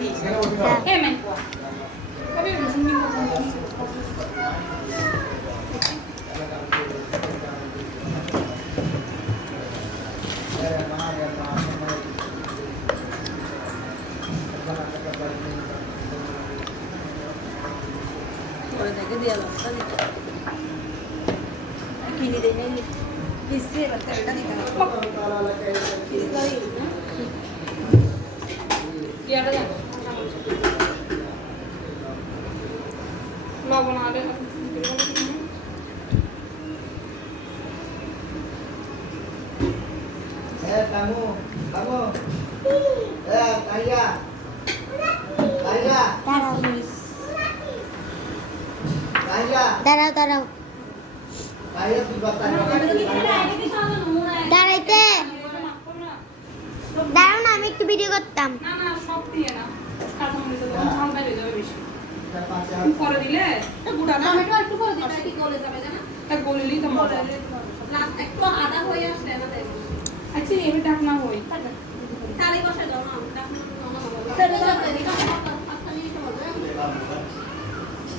Eh, main kuah. Tapi udah seminggu. করে দেখে দিয়ে দাও কিনে দেবে পিসে একটা দিতে হবে পিসলাই কি আটা দাও লবণ আরে kamu Kaya দাঁড়াও Kaya tibatan দাঁড়াইতে দাঁড়াও না আমি একটু ভিডিও করতাম না না সব দিয়ে না কাঁচামরিচ দাও ঝাল বাইরে যাবে বেশি পরে দিলে গুড়া টমেটো একটু করে দিতে কি গলে যাবে জানা তা গলিলেই তো মজা লাস্ট একটু আদা হয়ে আসছে না দেখো আচ্ছা এবার ডাকনা হই তারে বসে দাও না ডাকনা সেটা যাবে এটা পাঁচটা মিনিট হবে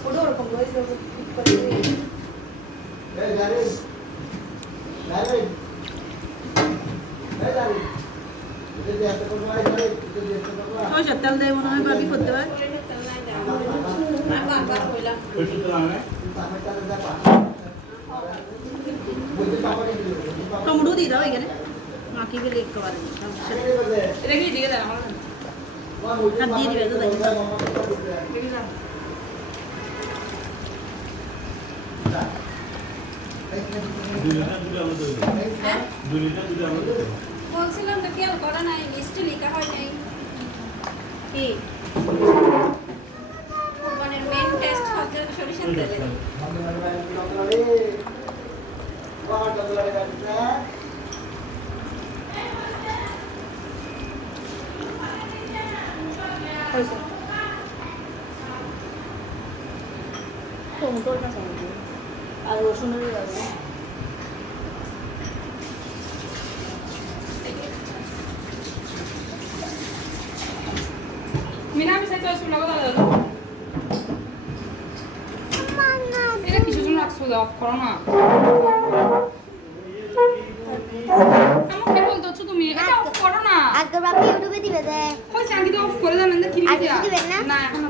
ওটা ওরকম রয়ে যাবে ওই তেল দেয় মনে হয় ভাবি করতে হয় বারবার কইলাম টমেটো দিয়ে দাও এখানে মাখি গেলে একবারে এটা কি দিয়ে দাও আর দিয়ে দিবে তো দেখি দাও বলছিলাম তো কেউ করা নাই লিস্টে লেখা হয় নাই কি মানে মেন টেস্ট হচ্ছে সরিষার তেলে টমেটোটা সামনে আর রসুনের দাও মিনা আমি সাইতে আসলে লাগা দাও এটা কিছু জন রাখছো অফ করো না আমাকে বলতো তুমি এটা অফ করো না আজকে বাবা ইউটিউবে দিবে দে কই চাঙ্গি তো অফ করে দেন না কি আজকে দিবেন না না এখন